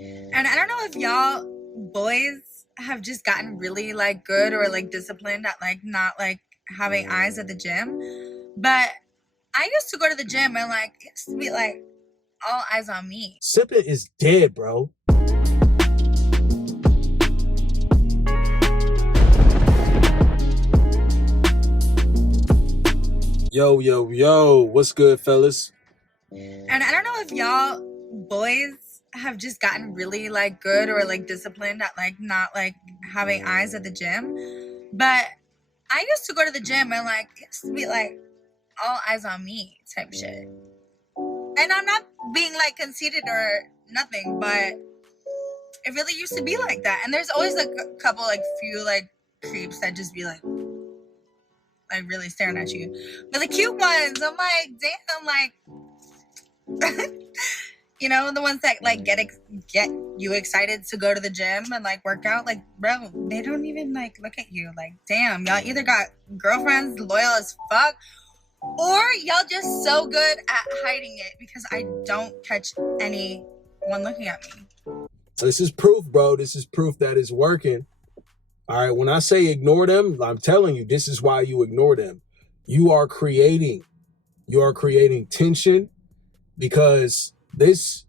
And I don't know if y'all boys have just gotten really like good or like disciplined at like not like having eyes at the gym. But I used to go to the gym and like it used to be like all eyes on me. Sipping is dead, bro. Yo, what's good, fellas? And I don't know if y'all boys have just gotten really like good or like disciplined at like not like having eyes at the gym. But I used to go to the gym and like it used to be like all eyes on me type shit. And I'm not being like conceited or nothing, but it really used to be like that. And there's always like a couple like few like creeps that just be like really staring at you. But the cute ones, I'm like, damn, like you know, the ones that like get you excited to go to the gym and like work out, like bro, they don't even like look at you. Like, damn, y'all either got girlfriends loyal as fuck, or y'all just so good at hiding it because I don't catch anyone looking at me. This is proof, bro. This is proof that it's working. All right, when I say ignore them, I'm telling you, this is why you ignore them. You are creating tension, because this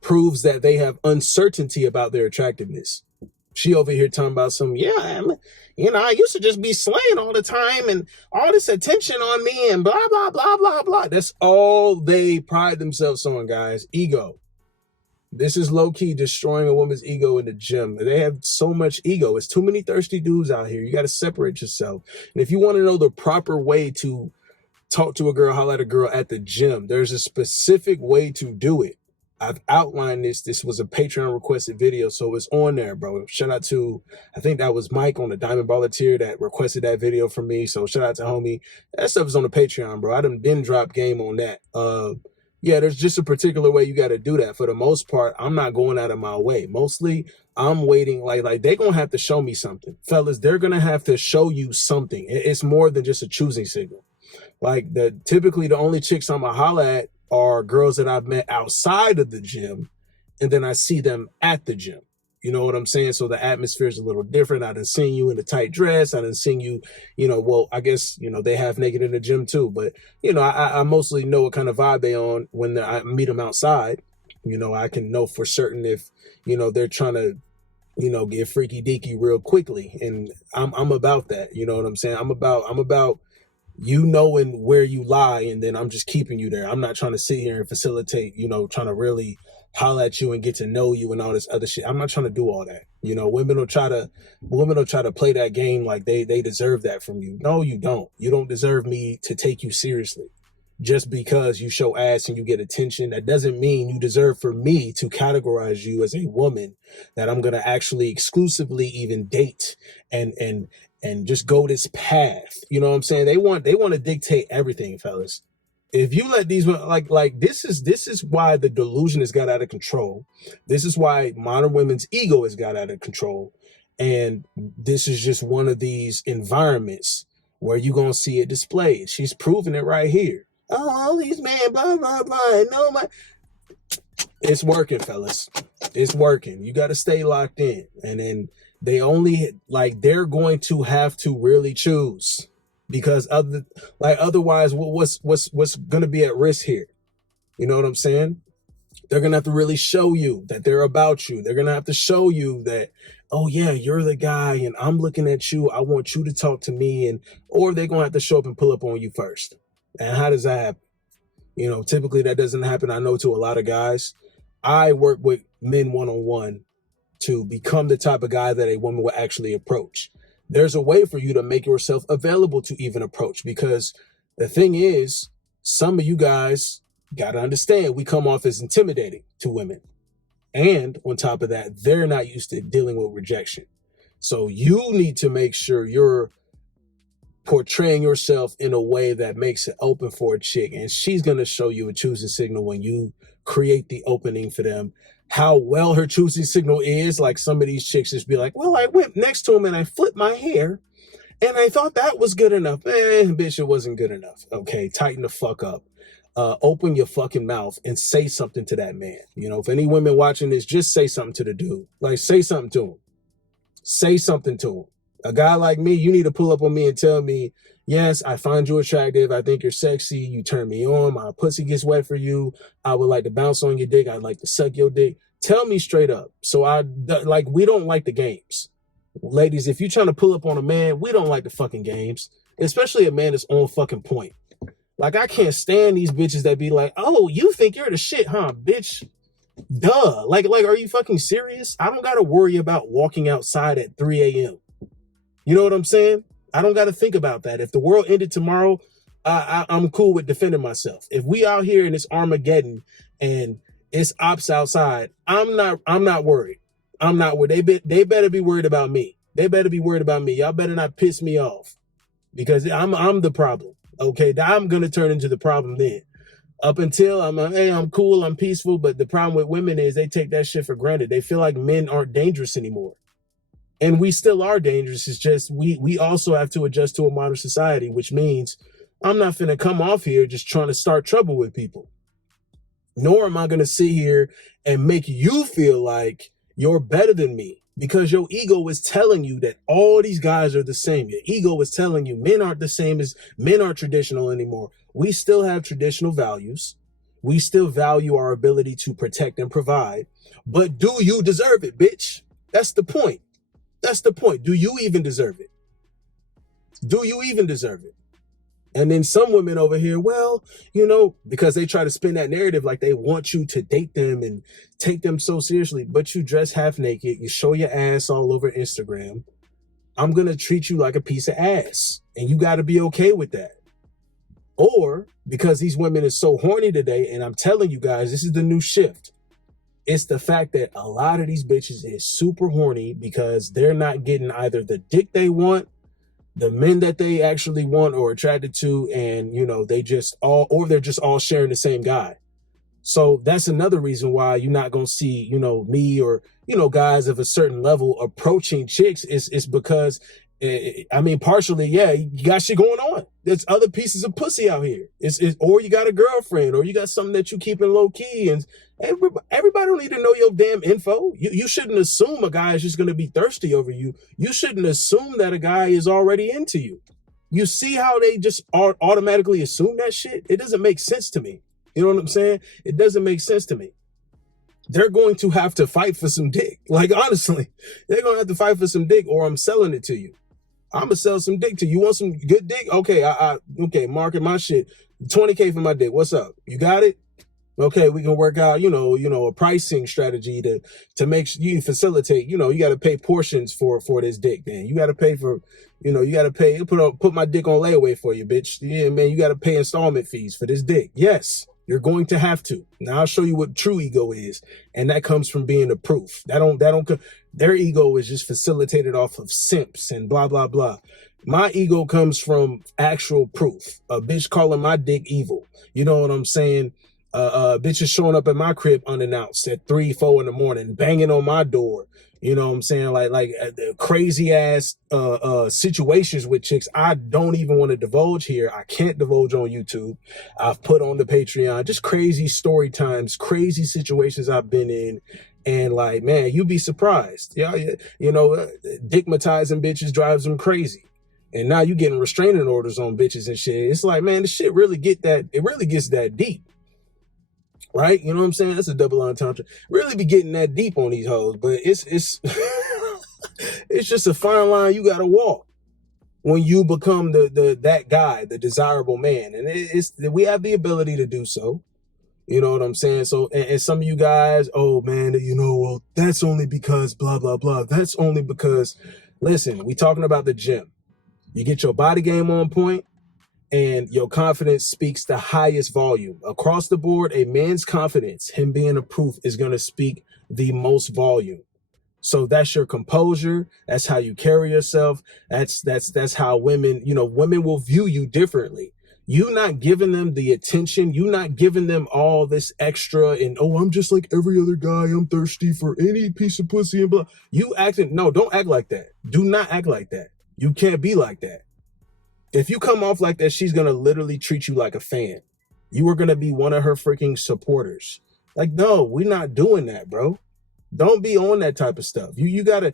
proves that they have uncertainty about their attractiveness. She over here talking about I used to just be slaying all the time and all this attention on me and blah, blah, blah, blah, blah. That's all they pride themselves on, guys. Ego. This is low-key destroying a woman's ego in the gym. They have so much ego. It's too many thirsty dudes out here. You got to separate yourself. And if you want to know the proper way to talk to a girl, holler at a girl at the gym, there's a specific way to do it. I've outlined this. This was a Patreon requested video, so it's on there, bro. Shout out to, I think that was Mike on the Diamond Baller tier that requested that video from me. So shout out to homie. That stuff is on the Patreon, bro. I done been drop game on that. Yeah, there's just a particular way you got to do that. For the most part, I'm not going out of my way. Mostly, I'm waiting. Like they're going to have to show me something. Fellas, they're going to have to show you something. It's more than just a choosing signal. Like typically the only chicks I'm going to holla at are girls that I've met outside of the gym, and then I see them at the gym. You know what I'm saying? So the atmosphere is a little different. I done seen you in a tight dress. I done seen you, well, I guess, they half naked in the gym too. But, I mostly know what kind of vibe they on when I meet them outside. I can know for certain if, they're trying to, get freaky deaky real quickly. And I'm about that. You know what I'm saying? I'm about you knowing where you lie, and then I'm just keeping you there. I'm not trying to sit here and facilitate, trying to really holler at you and get to know you and all this other shit. I'm not trying to do all that. Women will try to play that game like they deserve that from you. No, you don't. You don't deserve me to take you seriously. Just because you show ass and you get attention, that doesn't mean you deserve for me to categorize you as a woman that I'm going to actually exclusively even date and just go this path. You know what I'm saying? They want to dictate everything, fellas. If you let these like this is why the delusion has got out of control. This is why modern women's ego has got out of control. And this is just one of these environments where you're going to see it displayed. She's proving it right here. Oh, all these men, blah, blah, blah. No, it's working, fellas. It's working. You got to stay locked in. And then they're going to have to really choose, because otherwise what's going to be at risk here? You know what I'm saying? They're going to have to really show you that they're about you. They're going to have to show you that, oh yeah, you're the guy and I'm looking at you. I want you to talk to me. Or they're going to have to show up and pull up on you first. And how does that happen? Typically that doesn't happen. I know to a lot of guys. I work with men one-on-one to become the type of guy that a woman will actually approach. There's a way for you to make yourself available to even approach, because the thing is, some of you guys got to understand, we come off as intimidating to women. And on top of that, they're not used to dealing with rejection. So you need to make sure you're portraying yourself in a way that makes it open for a chick. And she's going to show you a choosing signal when you create the opening for them. How well her choosing signal is, like some of these chicks just be like, well, I went next to him and I flipped my hair and I thought that was good enough. Bitch, it wasn't good enough. Okay, tighten the fuck up. open your fucking mouth and say something to that man. You know, if any women watching this, just say something to the dude. Like, say something to him. Say something to him. A guy like me, you need to pull up on me and tell me, yes, I find you attractive. I think you're sexy. You turn me on. My pussy gets wet for you. I would like to bounce on your dick. I'd like to suck your dick. Tell me straight up. So we don't like the games. Ladies, if you're trying to pull up on a man, we don't like the fucking games, especially a man that's on fucking point. Like, I can't stand these bitches that be like, oh, you think you're the shit, huh, bitch? Duh. Like, are you fucking serious? I don't got to worry about walking outside at 3 a.m. You know what I'm saying? I don't got to think about that. If the world ended tomorrow, I'm cool with defending myself. If we out here and it's Armageddon and it's ops outside, I'm not worried. I'm not worried. They better be worried about me. They better be worried about me. Y'all better not piss me off because I'm the problem. Okay, I'm going to turn into the problem then. Up until I'm cool, I'm peaceful. But the problem with women is they take that shit for granted. They feel like men aren't dangerous anymore. And we still are dangerous. It's just we also have to adjust to a modern society, which means I'm not finna come off here just trying to start trouble with people. Nor am I going to sit here and make you feel like you're better than me. Because your ego is telling you that all these guys are the same. Your ego is telling you men aren't the same as men aren't traditional anymore. We still have traditional values. We still value our ability to protect and provide. But do you deserve it, bitch? That's the point. That's the point. Do you even deserve it? Do you even deserve it? And then some women over here, well, you know, because they try to spin that narrative like they want you to date them and take them so seriously, but you dress half naked, you show your ass all over Instagram. I'm going to treat you like a piece of ass. And you got to be okay with that. Or because these women are so horny today, and I'm telling you guys, this is the new shift. It's the fact that a lot of these bitches is super horny because they're not getting either the dick they want, the men that they actually want or attracted to, and you know, they're just all sharing the same guy. So that's another reason why you're not gonna see, you know, me or, you know, guys of a certain level approaching chicks is because partially, yeah, you got shit going on. There's other pieces of pussy out here. Or you got a girlfriend, or you got something that you keep in low key, and everybody don't need to know your damn info. You shouldn't assume a guy is just going to be thirsty over you. You shouldn't assume that a guy is already into you. You see how they just automatically assume that shit? It doesn't make sense to me. You know what I'm saying? It doesn't make sense to me. They're going to have to fight for some dick. Like, honestly, they're going to have to fight for some dick, or I'm selling it to you. I'm gonna sell some dick to you. You want some good dick? Okay, okay, market my shit. 20K for my dick. What's up? You got it? Okay, we can work out, you know, a pricing strategy to make sure you facilitate. You know, you got to pay portions for this dick. Then you got to pay for, you know, you got to pay. Put my dick on layaway for you, bitch. Yeah, man, you got to pay installment fees for this dick. Yes, you're going to have to. Now I'll show you what true ego is, and that comes from being the proof. Their ego is just facilitated off of simps and blah blah blah. My ego comes from actual proof. A bitch calling my dick evil. You know what I'm saying? Bitches showing up at my crib unannounced at 3, 4 in the morning, banging on my door. You know what I'm saying? Like crazy ass situations with chicks I don't even want to divulge here. I can't divulge on YouTube. I've put on the Patreon. Just crazy story times, crazy situations I've been in. And like, man, you'd be surprised. Yeah, you know, dickmatizing bitches drives them crazy. And now you getting restraining orders on bitches and shit. It's like, man, this shit really gets that deep. Right? You know what I'm saying? That's a double entendre. Really be getting that deep on these hoes, but it's it's just a fine line you gotta walk when you become that guy, the desirable man. And we have the ability to do so. You know what I'm saying? So, and some of you guys, oh man, you know, well, that's only because blah, blah, blah. That's only because, listen, we talking about the gym. You get your body game on point and your confidence speaks the highest volume. Across the board, a man's confidence, him being a proof, is going to speak the most volume. So that's your composure. That's how you carry yourself. That's how women, you know, women will view you differently. You not giving them the attention, you not giving them all this extra and, oh, I'm just like every other guy, I'm thirsty for any piece of pussy and blah. No, don't act like that. Do not act like that. You can't be like that. If you come off like that, she's going to literally treat you like a fan. You were going to be one of her freaking supporters. Like, no, we're not doing that, bro. Don't be on that type of stuff. You gotta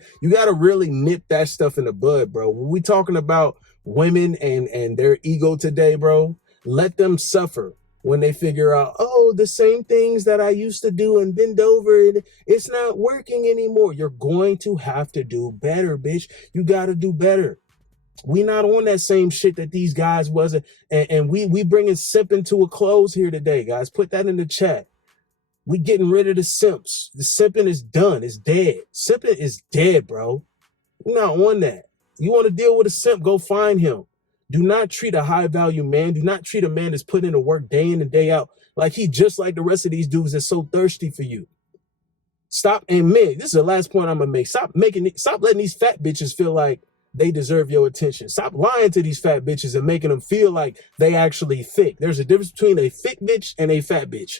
really nip that stuff in the bud, bro. When we talking about women and their ego today, bro, let them suffer when they figure out, oh, the same things that I used to do and bend over, and it's not working anymore. You're going to have to do better, bitch. You got to do better. We not on that same shit that these guys wasn't, and we bringing simping to a close here today, guys. Put that in the chat. We getting rid of the simps. The simping is done. It's dead. Simping is dead, bro. We're not on that. You want to deal with a simp, go find him. Do not treat a high-value man. Do not treat a man that's put into work day in and day out like he just like the rest of these dudes that's so thirsty for you. Stop, and men, this is the last point I'm going to make. Stop letting these fat bitches feel like they deserve your attention. Stop lying to these fat bitches and making them feel like they actually thick. There's a difference between a thick bitch and a fat bitch.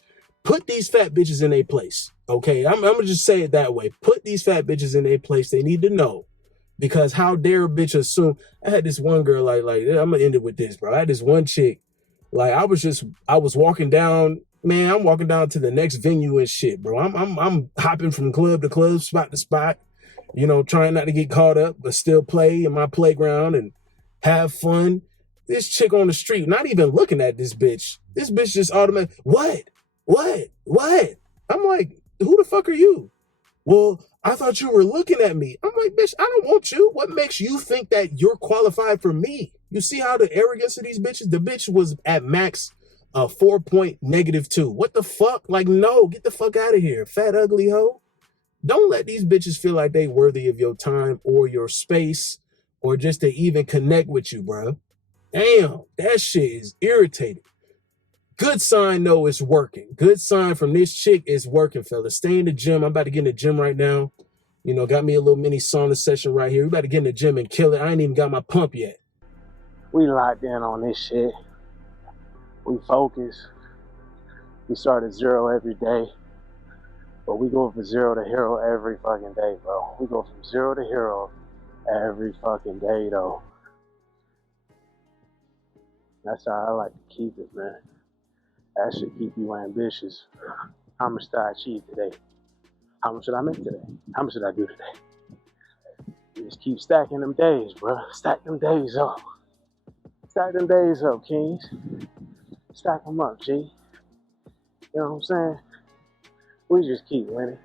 Put these fat bitches in their place, okay? I'm going to just say it that way. Put these fat bitches in their place. They need to know. Because how dare a bitch assume? I had this one girl, like I'm going to end it with this, bro. I had this one chick, like I was walking down, man, I'm walking down to the next venue and shit, bro. I'm hopping from club to club, spot to spot, you know, trying not to get caught up, but still play in my playground and have fun. This chick on the street, not even looking at this bitch. This bitch just automatic, what? I'm like, who the fuck are you? Well, I thought you were looking at me. I'm like, bitch, I don't want you. What makes you think that you're qualified for me? You see how the arrogance of these bitches? The bitch was at max 4.-2. What the fuck? Like, no, get the fuck out of here, fat ugly hoe. Don't let these bitches feel like they worthy of your time or your space or just to even connect with you, bro. Damn, that shit is irritating. Good sign, though, it's working. Good sign from this chick is working, fellas. Stay in the gym. I'm about to get in the gym right now. You know, got me a little mini sauna session right here. We about to get in the gym and kill it. I ain't even got my pump yet. We locked in on this shit. We focus. We start at zero every day. But we go from zero to hero every fucking day, bro. We go from zero to hero every fucking day, though. That's how I like to keep it, man. That should keep you ambitious. How much did I achieve today? How much did I make today? How much did I do today? You just keep stacking them days, bro. Stack them days up. Stack them days up, kings. Stack them up, G. You know what I'm saying? We just keep winning.